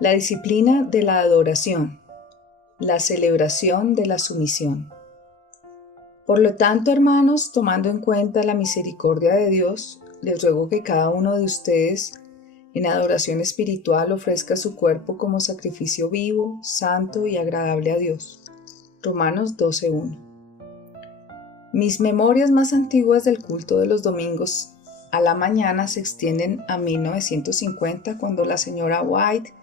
La disciplina de la adoración, la celebración de la sumisión. Por lo tanto, hermanos, tomando en cuenta la misericordia de Dios, les ruego que cada uno de ustedes en adoración espiritual ofrezca su cuerpo como sacrificio vivo, santo y agradable a Dios. Romanos 12:1. Mis memorias más antiguas del culto de los domingos a la mañana se extienden a 1950, cuando la señora White,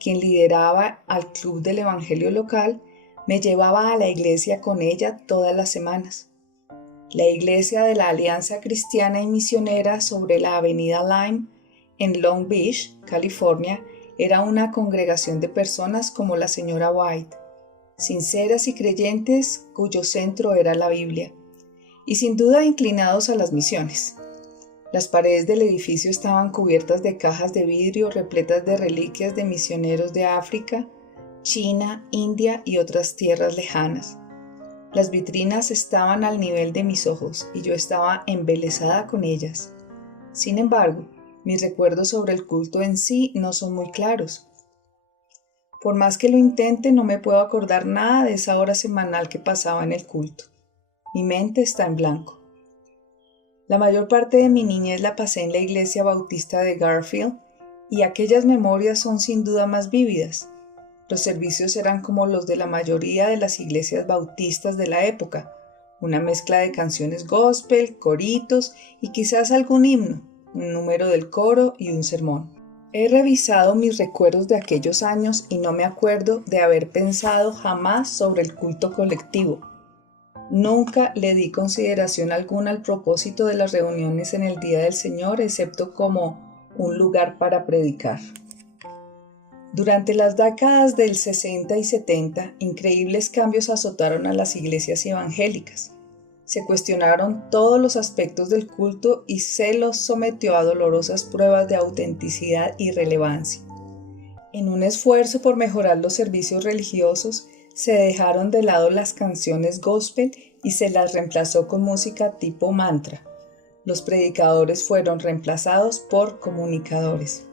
quien lideraba al club del evangelio local, me llevaba a la iglesia con ella todas las semanas. La iglesia de la Alianza Cristiana y Misionera sobre la avenida Lime, en Long Beach, California, era una congregación de personas como la señora White, sinceras y creyentes cuyo centro era la Biblia, y sin duda inclinados a las misiones. Las paredes del edificio estaban cubiertas de cajas de vidrio repletas de reliquias de misioneros de África, China, India y otras tierras lejanas. Las vitrinas estaban al nivel de mis ojos y yo estaba embelesada con ellas. Sin embargo, mis recuerdos sobre el culto en sí no son muy claros. Por más que lo intente, no me puedo acordar nada de esa hora semanal que pasaba en el culto. Mi mente está en blanco. La mayor parte de mi niñez la pasé en la iglesia bautista de Garfield y aquellas memorias son sin duda más vívidas. Los servicios eran como los de la mayoría de las iglesias bautistas de la época, una mezcla de canciones gospel, coritos y quizás algún himno, un número del coro y un sermón. He revisado mis recuerdos de aquellos años y no me acuerdo de haber pensado jamás sobre el culto colectivo. Nunca le di consideración alguna al propósito de las reuniones en el Día del Señor, excepto como un lugar para predicar. Durante las décadas del 60 y 70, increíbles cambios azotaron a las iglesias evangélicas. Se cuestionaron todos los aspectos del culto y se los sometió a dolorosas pruebas de autenticidad y relevancia. En un esfuerzo por mejorar los servicios religiosos, se dejaron de lado las canciones gospel y se las reemplazó con música tipo mantra. Los predicadores fueron reemplazados por comunicadores.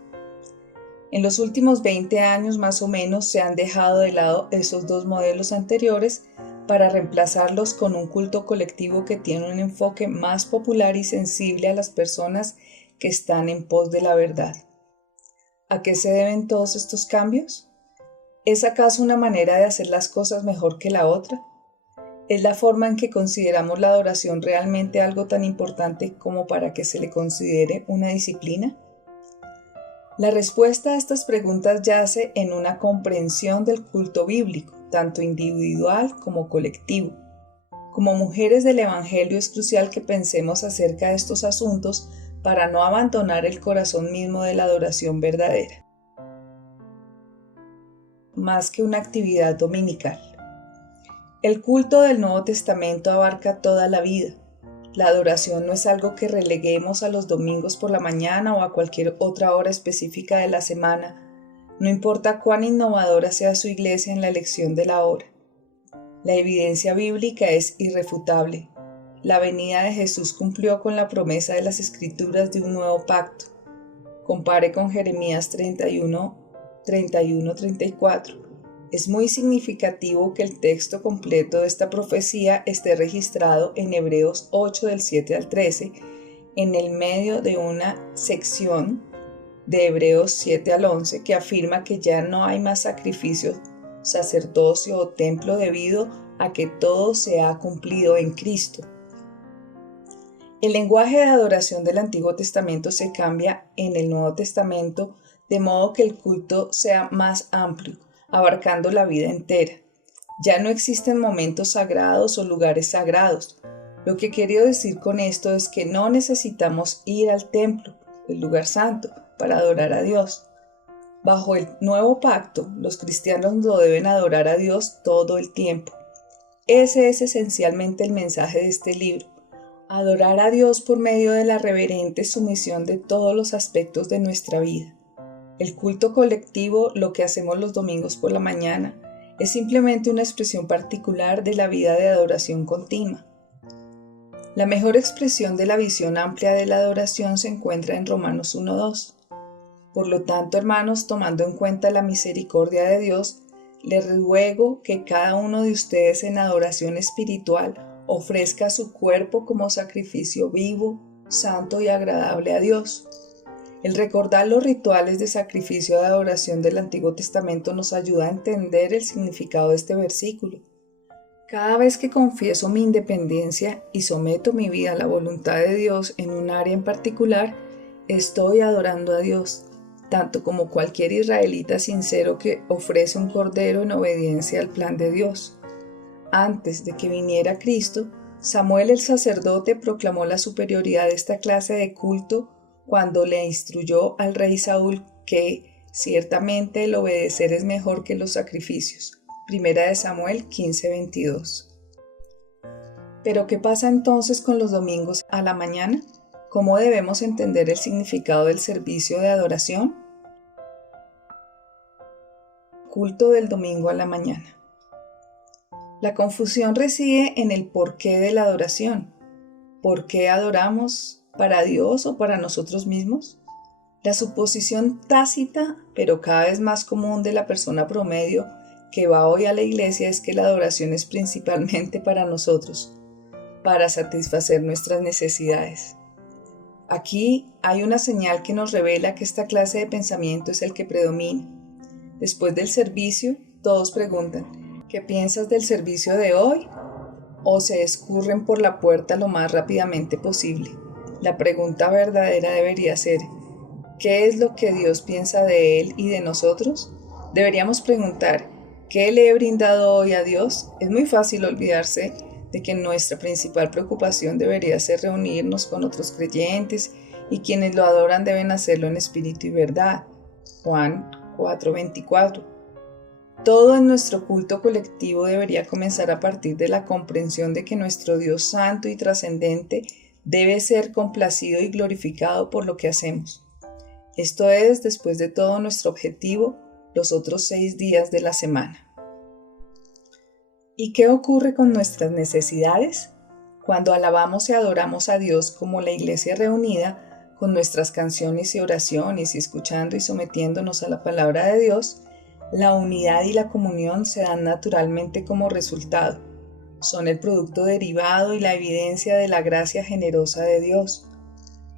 En los últimos 20 años más o menos se han dejado de lado esos dos modelos anteriores para reemplazarlos con un culto colectivo que tiene un enfoque más popular y sensible a las personas que están en pos de la verdad. ¿A qué se deben todos estos cambios? ¿Es acaso una manera de hacer las cosas mejor que la otra? ¿Es la forma en que consideramos la adoración realmente algo tan importante como para que se le considere una disciplina? La respuesta a estas preguntas yace en una comprensión del culto bíblico, tanto individual como colectivo. Como mujeres del Evangelio es crucial que pensemos acerca de estos asuntos para no abandonar el corazón mismo de la adoración verdadera, más que una actividad dominical. El culto del Nuevo Testamento abarca toda la vida. La adoración no es algo que releguemos a los domingos por la mañana o a cualquier otra hora específica de la semana, no importa cuán innovadora sea su iglesia en la elección de la hora. La evidencia bíblica es irrefutable. La venida de Jesús cumplió con la promesa de las Escrituras de un nuevo pacto. Compare con Jeremías 31:34. Es muy significativo que el texto completo de esta profecía esté registrado en Hebreos 8 del 7 al 13, en el medio de una sección de Hebreos 7 al 11 que afirma que ya no hay más sacrificio, sacerdocio o templo debido a que todo se ha cumplido en Cristo. El lenguaje de adoración del Antiguo Testamento se cambia en el Nuevo Testamento de modo que el culto sea más amplio, abarcando la vida entera. Ya no existen momentos sagrados o lugares sagrados. Lo que quiero decir con esto es que no necesitamos ir al templo, el lugar santo, para adorar a Dios. Bajo el nuevo pacto, los cristianos lo deben adorar a Dios todo el tiempo. Ese es esencialmente el mensaje de este libro. Adorar a Dios por medio de la reverente sumisión de todos los aspectos de nuestra vida. El culto colectivo, lo que hacemos los domingos por la mañana, es simplemente una expresión particular de la vida de adoración continua. La mejor expresión de la visión amplia de la adoración se encuentra en Romanos 1:2. Por lo tanto, hermanos, tomando en cuenta la misericordia de Dios, les ruego que cada uno de ustedes en adoración espiritual ofrezca su cuerpo como sacrificio vivo, santo y agradable a Dios. El recordar los rituales de sacrificio de adoración del Antiguo Testamento nos ayuda a entender el significado de este versículo. Cada vez que confieso mi independencia y someto mi vida a la voluntad de Dios en un área en particular, estoy adorando a Dios, tanto como cualquier israelita sincero que ofrece un cordero en obediencia al plan de Dios. Antes de que viniera Cristo, Samuel el sacerdote proclamó la superioridad de esta clase de culto cuando le instruyó al rey Saúl que ciertamente el obedecer es mejor que los sacrificios. Primera de Samuel 15:22. ¿Pero qué pasa entonces con los domingos a la mañana? ¿Cómo debemos entender el significado del servicio de adoración? Culto del domingo a la mañana. La confusión reside en el porqué de la adoración. ¿Por qué adoramos? ¿Para Dios o para nosotros mismos? La suposición tácita, pero cada vez más común de la persona promedio que va hoy a la iglesia es que la adoración es principalmente para nosotros, para satisfacer nuestras necesidades. Aquí hay una señal que nos revela que esta clase de pensamiento es el que predomina. Después del servicio, todos preguntan, ¿qué piensas del servicio de hoy? O se escurren por la puerta lo más rápidamente posible. La pregunta verdadera debería ser, ¿qué es lo que Dios piensa de Él y de nosotros? Deberíamos preguntar, ¿qué le he brindado hoy a Dios? Es muy fácil olvidarse de que nuestra principal preocupación debería ser reunirnos con otros creyentes y quienes lo adoran deben hacerlo en espíritu y verdad. Juan 4:24. Todo en nuestro culto colectivo debería comenzar a partir de la comprensión de que nuestro Dios santo y trascendente debe ser complacido y glorificado por lo que hacemos. Esto es, después de todo, nuestro objetivo los otros 6 días de la semana. ¿Y qué ocurre con nuestras necesidades? Cuando alabamos y adoramos a Dios como la iglesia reunida, con nuestras canciones y oraciones y escuchando y sometiéndonos a la palabra de Dios, la unidad y la comunión se dan naturalmente como resultado. Son el producto derivado y la evidencia de la gracia generosa de Dios.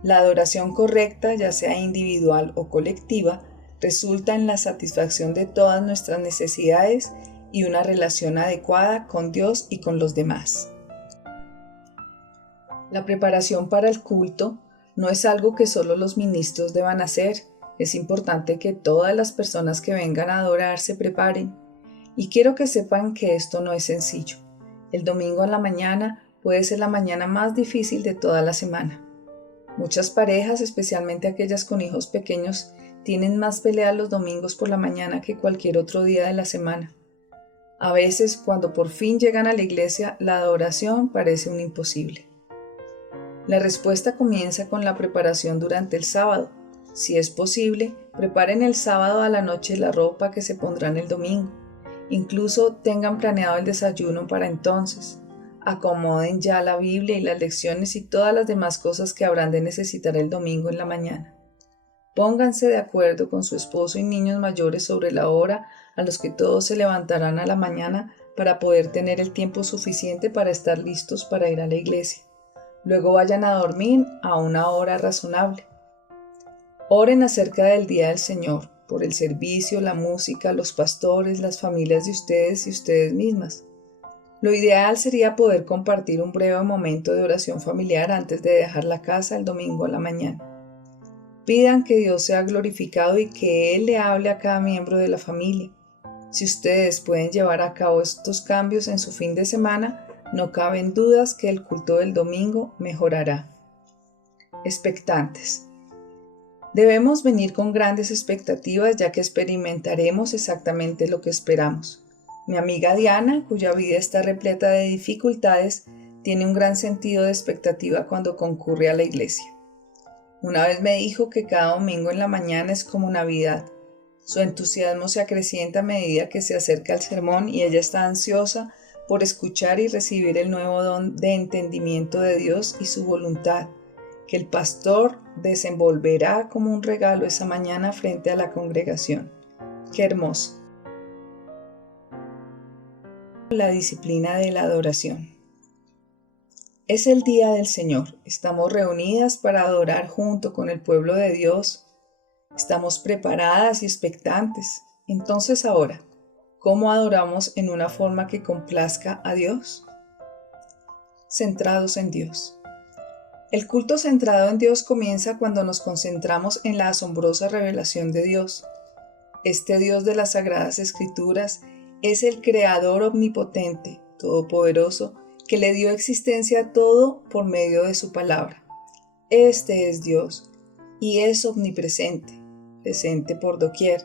La adoración correcta, ya sea individual o colectiva, resulta en la satisfacción de todas nuestras necesidades y una relación adecuada con Dios y con los demás. La preparación para el culto no es algo que solo los ministros deban hacer. Es importante que todas las personas que vengan a adorar se preparen. Y quiero que sepan que esto no es sencillo. El domingo a la mañana puede ser la mañana más difícil de toda la semana. Muchas parejas, especialmente aquellas con hijos pequeños, tienen más peleas los domingos por la mañana que cualquier otro día de la semana. A veces, cuando por fin llegan a la iglesia, la adoración parece un imposible. La respuesta comienza con la preparación durante el sábado. Si es posible, preparen el sábado a la noche la ropa que se pondrán el domingo. Incluso tengan planeado el desayuno para entonces. Acomoden ya la Biblia y las lecciones y todas las demás cosas que habrán de necesitar el domingo en la mañana. Pónganse de acuerdo con su esposo y niños mayores sobre la hora a los que todos se levantarán a la mañana para poder tener el tiempo suficiente para estar listos para ir a la iglesia. Luego vayan a dormir a una hora razonable. Oren acerca del día del Señor, por el servicio, la música, los pastores, las familias de ustedes y ustedes mismas. Lo ideal sería poder compartir un breve momento de oración familiar antes de dejar la casa el domingo a la mañana. Pidan que Dios sea glorificado y que Él le hable a cada miembro de la familia. Si ustedes pueden llevar a cabo estos cambios en su fin de semana, no caben dudas que el culto del domingo mejorará. Expectantes. Debemos venir con grandes expectativas ya que experimentaremos exactamente lo que esperamos. Mi amiga Diana, cuya vida está repleta de dificultades, tiene un gran sentido de expectativa cuando concurre a la iglesia. Una vez me dijo que cada domingo en la mañana es como Navidad. Su entusiasmo se acrecienta a medida que se acerca al sermón y ella está ansiosa por escuchar y recibir el nuevo don de entendimiento de Dios y su voluntad, que el pastor desenvolverá como un regalo esa mañana frente a la congregación. ¡Qué hermoso! La disciplina de la adoración. Es el día del Señor. Estamos reunidas para adorar junto con el pueblo de Dios. Estamos preparadas y expectantes. Entonces ahora, ¿cómo adoramos en una forma que complazca a Dios? Centrados en Dios. El culto centrado en Dios comienza cuando nos concentramos en la asombrosa revelación de Dios. Este Dios de las Sagradas Escrituras es el Creador omnipotente, todopoderoso, que le dio existencia a todo por medio de su palabra. Este es Dios y es omnipresente, presente por doquier,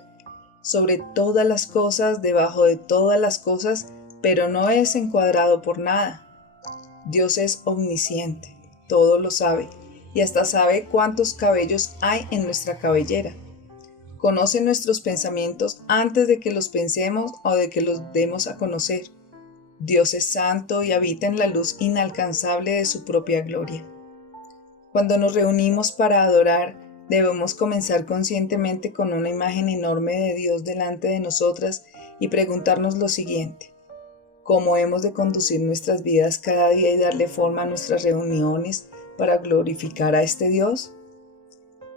sobre todas las cosas, debajo de todas las cosas, pero no es encuadrado por nada. Dios es omnisciente. Todo lo sabe, y hasta sabe cuántos cabellos hay en nuestra cabellera. Conoce nuestros pensamientos antes de que los pensemos o de que los demos a conocer. Dios es santo y habita en la luz inalcanzable de su propia gloria. Cuando nos reunimos para adorar, debemos comenzar conscientemente con una imagen enorme de Dios delante de nosotras y preguntarnos lo siguiente: ¿cómo hemos de conducir nuestras vidas cada día y darle forma a nuestras reuniones para glorificar a este Dios?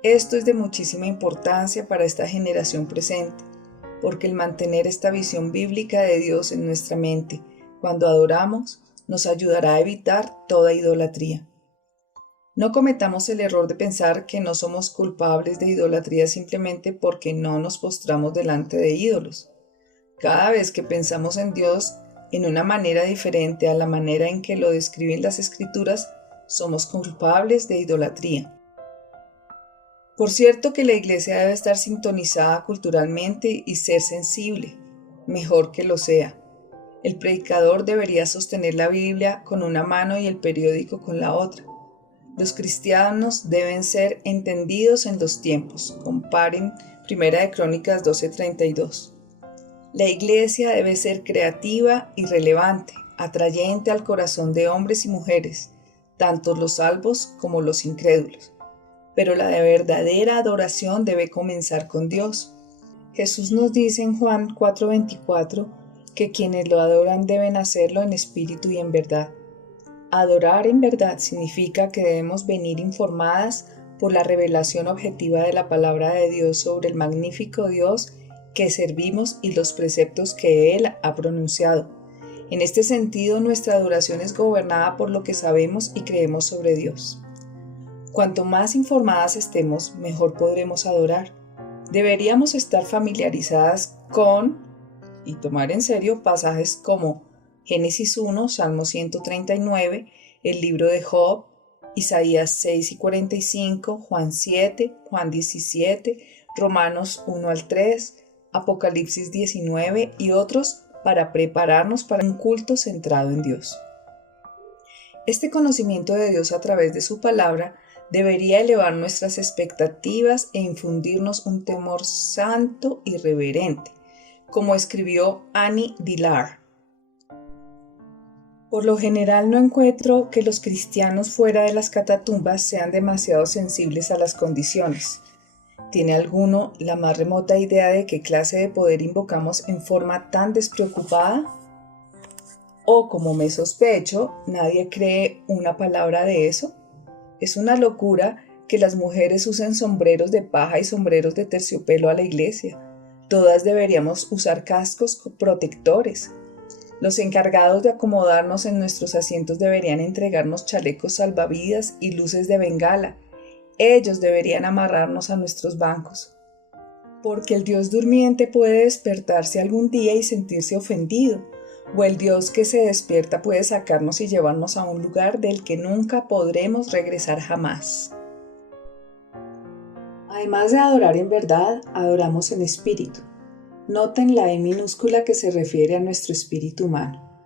Esto es de muchísima importancia para esta generación presente, porque el mantener esta visión bíblica de Dios en nuestra mente cuando adoramos nos ayudará a evitar toda idolatría. No cometamos el error de pensar que no somos culpables de idolatría simplemente porque no nos postramos delante de ídolos. Cada vez que pensamos en Dios en una manera diferente a la manera en que lo describen las Escrituras, somos culpables de idolatría. Por cierto que la Iglesia debe estar sintonizada culturalmente y ser sensible, mejor que lo sea. El predicador debería sostener la Biblia con una mano y el periódico con la otra. Los cristianos deben ser entendidos en los tiempos. Comparen 1 Crónicas 12:32. La Iglesia debe ser creativa y relevante, atrayente al corazón de hombres y mujeres, tanto los salvos como los incrédulos. Pero la verdadera adoración debe comenzar con Dios. Jesús nos dice en Juan 4:24 que quienes lo adoran deben hacerlo en espíritu y en verdad. Adorar en verdad significa que debemos venir informadas por la revelación objetiva de la palabra de Dios sobre el magnífico Dios que servimos y los preceptos que Él ha pronunciado. En este sentido, nuestra adoración es gobernada por lo que sabemos y creemos sobre Dios. Cuanto más informadas estemos, mejor podremos adorar. Deberíamos estar familiarizadas con y tomar en serio pasajes como Génesis 1, Salmo 139, el libro de Job, Isaías 6 y 45, Juan 7, Juan 17, Romanos 1 al 3, Apocalipsis 19 y otros para prepararnos para un culto centrado en Dios. Este conocimiento de Dios a través de su palabra debería elevar nuestras expectativas e infundirnos un temor santo y reverente, como escribió Annie Dillard. Por lo general no encuentro que los cristianos fuera de las catatumbas sean demasiado sensibles a las condiciones. ¿Tiene alguno la más remota idea de qué clase de poder invocamos en forma tan despreocupada? O, como me sospecho, ¿nadie cree una palabra de eso? Es una locura que las mujeres usen sombreros de paja y sombreros de terciopelo a la iglesia. Todas deberíamos usar cascos protectores. Los encargados de acomodarnos en nuestros asientos deberían entregarnos chalecos salvavidas y luces de bengala. Ellos deberían amarrarnos a nuestros bancos. Porque el Dios durmiente puede despertarse algún día y sentirse ofendido, o el Dios que se despierta puede sacarnos y llevarnos a un lugar del que nunca podremos regresar jamás. Además de adorar en verdad, adoramos en espíritu. Noten la E minúscula que se refiere a nuestro espíritu humano,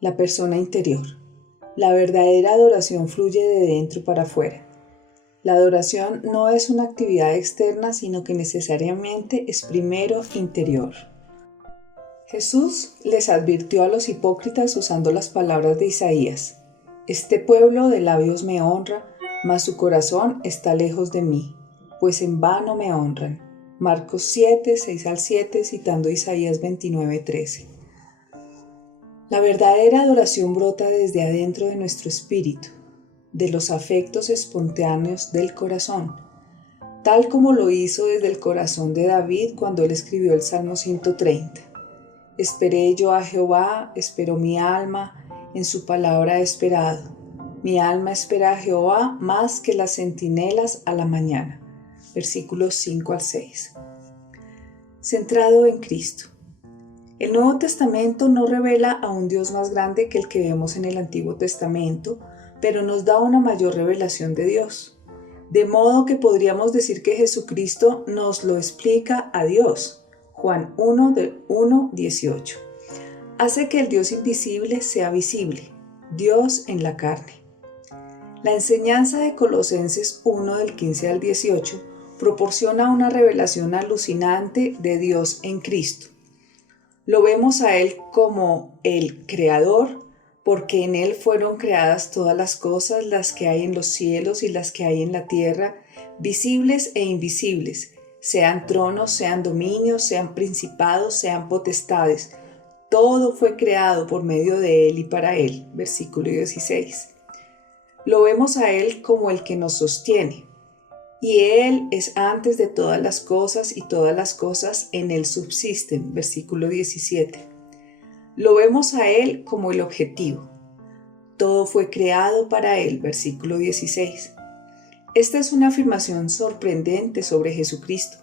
la persona interior. La verdadera adoración fluye de dentro para afuera. La adoración no es una actividad externa, sino que necesariamente es primero interior. Jesús les advirtió a los hipócritas usando las palabras de Isaías: «Este pueblo de labios me honra, mas su corazón está lejos de mí, pues en vano me honran. Marcos 7, 6-7, citando Isaías 29:13. La verdadera adoración brota desde adentro de nuestro espíritu, de los afectos espontáneos del corazón, tal como lo hizo desde el corazón de David cuando él escribió el Salmo 130. Esperé yo a Jehová, esperó mi alma, en su palabra he esperado. Mi alma espera a Jehová más que las centinelas a la mañana. Versículos 5-6. Centrado en Cristo. El Nuevo Testamento no revela a un Dios más grande que el que vemos en el Antiguo Testamento, pero nos da una mayor revelación de Dios. De modo que podríamos decir que Jesucristo nos lo explica a Dios. Juan 1:18. Hace que el Dios invisible sea visible, Dios en la carne. La enseñanza de Colosenses 1:15-18 proporciona una revelación alucinante de Dios en Cristo. Lo vemos a Él como el Creador, porque en Él fueron creadas todas las cosas, las que hay en los cielos y las que hay en la tierra, visibles e invisibles, sean tronos, sean dominios, sean principados, sean potestades. Todo fue creado por medio de Él y para Él. Versículo 16. Lo vemos a Él como el que nos sostiene. Y Él es antes de todas las cosas y todas las cosas en Él subsisten. Versículo 17. Lo vemos a Él como el objetivo. Todo fue creado para Él. Versículo 16. Esta es una afirmación sorprendente sobre Jesucristo.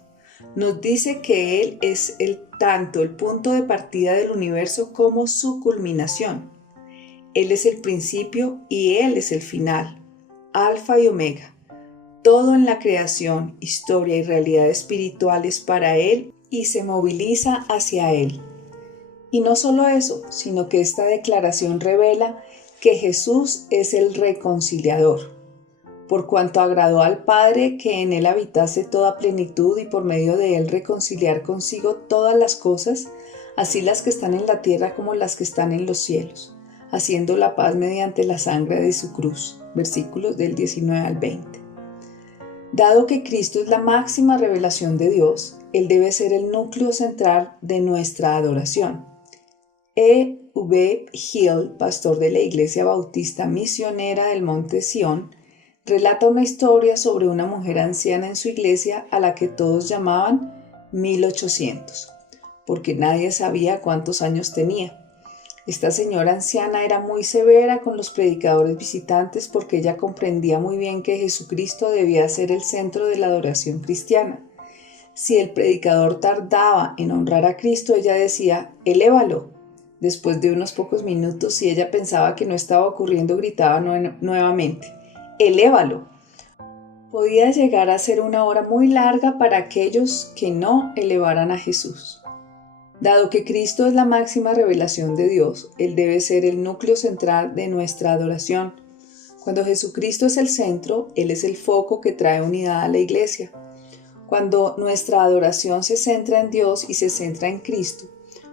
Nos dice que Él es tanto el punto de partida del universo como su culminación. Él es el principio y Él es el final, alfa y omega. Todo en la creación, historia y realidad espiritual es para Él y se moviliza hacia Él. Y no solo eso, sino que esta declaración revela que Jesús es el reconciliador, por cuanto agradó al Padre que en Él habitase toda plenitud y por medio de Él reconciliar consigo todas las cosas, así las que están en la tierra como las que están en los cielos, haciendo la paz mediante la sangre de su cruz. Versículos del 19-20. Dado que Cristo es la máxima revelación de Dios, Él debe ser el núcleo central de nuestra adoración. E. V. Hill, pastor de la Iglesia Bautista Misionera del Monte Sión, relata una historia sobre una mujer anciana en su iglesia a la que todos llamaban 1800, porque nadie sabía cuántos años tenía. Esta señora anciana era muy severa con los predicadores visitantes porque ella comprendía muy bien que Jesucristo debía ser el centro de la adoración cristiana. Si el predicador tardaba en honrar a Cristo, ella decía, elévalo. Después de unos pocos minutos, si ella pensaba que no estaba ocurriendo, gritaba nuevamente, elévalo. Podía llegar a ser una hora muy larga para aquellos que no elevaran a Jesús. Dado que Cristo es la máxima revelación de Dios, Él debe ser el núcleo central de nuestra adoración. Cuando Jesucristo es el centro, Él es el foco que trae unidad a la iglesia. Cuando nuestra adoración se centra en Dios y se centra en Cristo,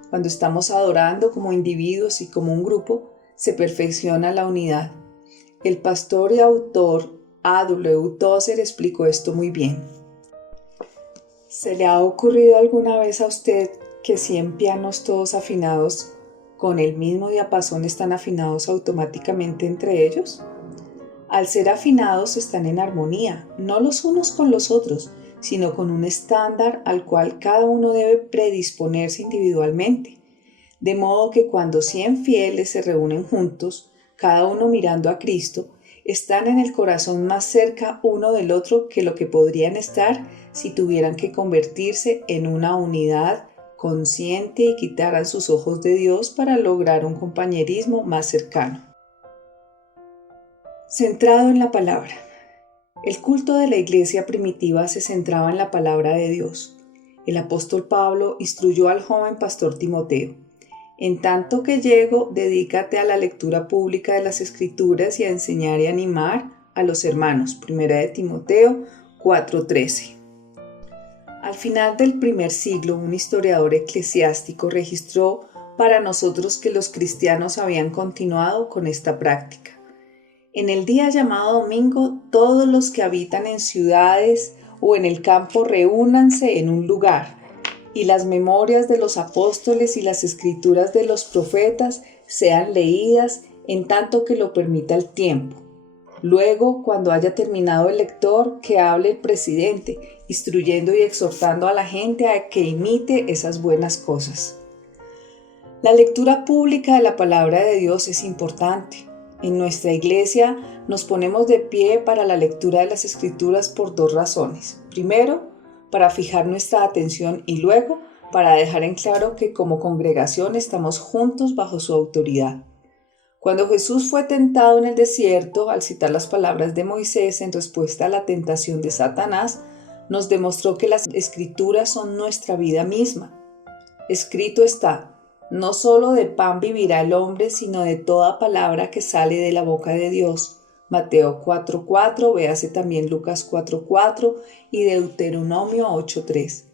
cuando estamos adorando como individuos y como un grupo, se perfecciona la unidad. El pastor y autor A.W. Tozer explicó esto muy bien. ¿Se le ha ocurrido alguna vez a usted que 100 pianos todos afinados con el mismo diapasón están afinados automáticamente entre ellos? Al ser afinados están en armonía, no los unos con los otros, sino con un estándar al cual cada uno debe predisponerse individualmente. De modo que cuando 100 fieles se reúnen juntos, cada uno mirando a Cristo, están en el corazón más cerca uno del otro que lo que podrían estar si tuvieran que convertirse en una unidad consciente y quitaran sus ojos de Dios para lograr un compañerismo más cercano. Centrado en la palabra. El culto de la iglesia primitiva se centraba en la palabra de Dios. El apóstol Pablo instruyó al joven pastor Timoteo: en tanto que llego, dedícate a la lectura pública de las Escrituras y a enseñar y animar a los hermanos. 1 de Timoteo 4:13. Al final del primer siglo, un historiador eclesiástico registró para nosotros que los cristianos habían continuado con esta práctica. En el día llamado domingo, todos los que habitan en ciudades o en el campo reúnanse en un lugar, y las memorias de los apóstoles y las escrituras de los profetas sean leídas en tanto que lo permita el tiempo. Luego, cuando haya terminado el lector, que hable el presidente, instruyendo y exhortando a la gente a que imite esas buenas cosas. La lectura pública de la palabra de Dios es importante. En nuestra iglesia nos ponemos de pie para la lectura de las Escrituras por dos razones. Primero, para fijar nuestra atención y luego, para dejar en claro que como congregación estamos juntos bajo su autoridad. Cuando Jesús fue tentado en el desierto, al citar las palabras de Moisés en respuesta a la tentación de Satanás, nos demostró que las Escrituras son nuestra vida misma. Escrito está: no solo de pan vivirá el hombre, sino de toda palabra que sale de la boca de Dios. Mateo 4:4, véase también Lucas 4:4 y Deuteronomio 8:3.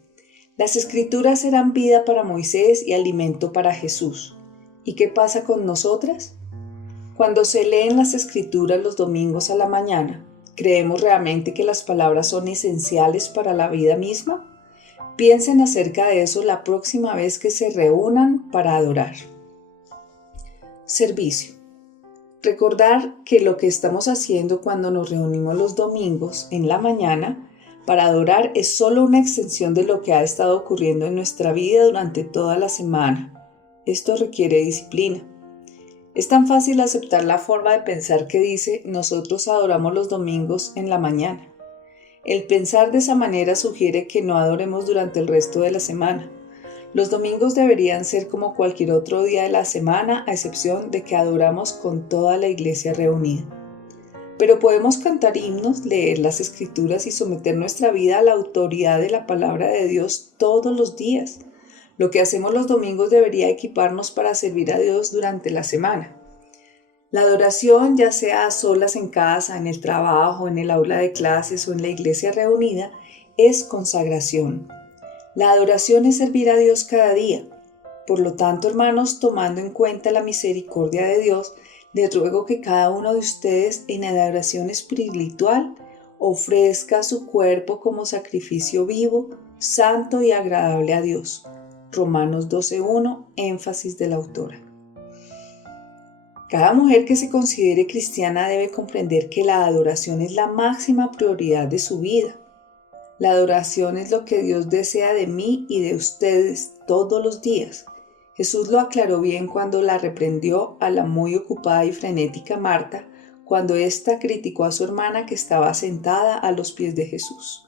Las Escrituras eran vida para Moisés y alimento para Jesús. ¿Y qué pasa con nosotras? Cuando se leen las Escrituras los domingos a la mañana, ¿creemos realmente que las palabras son esenciales para la vida misma? Piensen acerca de eso la próxima vez que se reúnan para adorar. Servicio. Recordar que lo que estamos haciendo cuando nos reunimos los domingos en la mañana para adorar es solo una extensión de lo que ha estado ocurriendo en nuestra vida durante toda la semana. Esto requiere disciplina. Es tan fácil aceptar la forma de pensar que dice: nosotros adoramos los domingos en la mañana. El pensar de esa manera sugiere que no adoremos durante el resto de la semana. Los domingos deberían ser como cualquier otro día de la semana, a excepción de que adoramos con toda la iglesia reunida. Pero podemos cantar himnos, leer las Escrituras y someter nuestra vida a la autoridad de la palabra de Dios todos los días. Lo que hacemos los domingos debería equiparnos para servir a Dios durante la semana. La adoración, ya sea a solas en casa, en el trabajo, en el aula de clases o en la iglesia reunida, es consagración. La adoración es servir a Dios cada día. Por lo tanto, hermanos, tomando en cuenta la misericordia de Dios, les ruego que cada uno de ustedes en adoración espiritual ofrezca su cuerpo como sacrificio vivo, santo y agradable a Dios. Romanos 12:1, énfasis de la autora. Cada mujer que se considere cristiana debe comprender que la adoración es la máxima prioridad de su vida. La adoración es lo que Dios desea de mí y de ustedes todos los días. Jesús lo aclaró bien cuando la reprendió a la muy ocupada y frenética Marta, cuando ésta criticó a su hermana que estaba sentada a los pies de Jesús.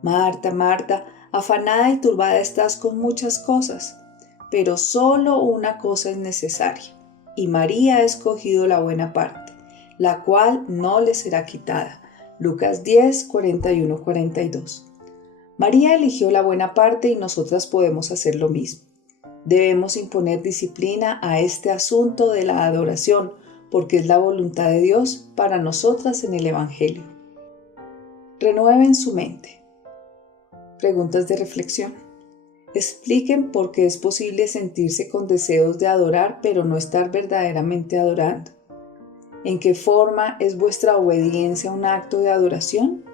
Marta, Marta, afanada y turbada estás con muchas cosas, pero solo una cosa es necesaria. Y María ha escogido la buena parte, la cual no le será quitada. Lucas 10, 41-42. María eligió la buena parte y nosotras podemos hacer lo mismo. Debemos imponer disciplina a este asunto de la adoración, porque es la voluntad de Dios para nosotras en el Evangelio. Renueven su mente. Preguntas de reflexión. Expliquen por qué es posible sentirse con deseos de adorar, pero no estar verdaderamente adorando. ¿En qué forma es vuestra obediencia un acto de adoración?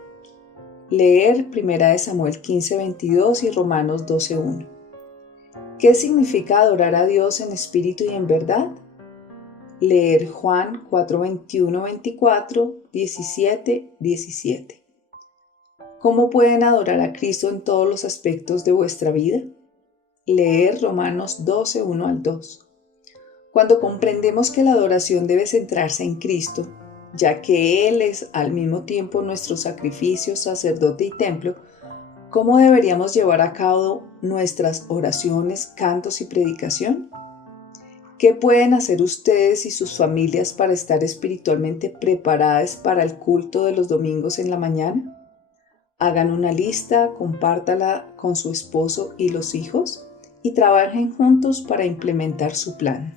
Leer 1 Samuel 15:22 y Romanos 12:1. ¿Qué significa adorar a Dios en espíritu y en verdad? Leer Juan 4:21-24, 17-17. ¿Cómo pueden adorar a Cristo en todos los aspectos de vuestra vida? Leer Romanos 12:1-2. Cuando comprendemos que la adoración debe centrarse en Cristo, ya que Él es al mismo tiempo nuestro sacrificio, sacerdote y templo, ¿cómo deberíamos llevar a cabo nuestras oraciones, cantos y predicación? ¿Qué pueden hacer ustedes y sus familias para estar espiritualmente preparadas para el culto de los domingos en la mañana? Hagan una lista, compártala con su esposo y los hijos y trabajen juntos para implementar su plan.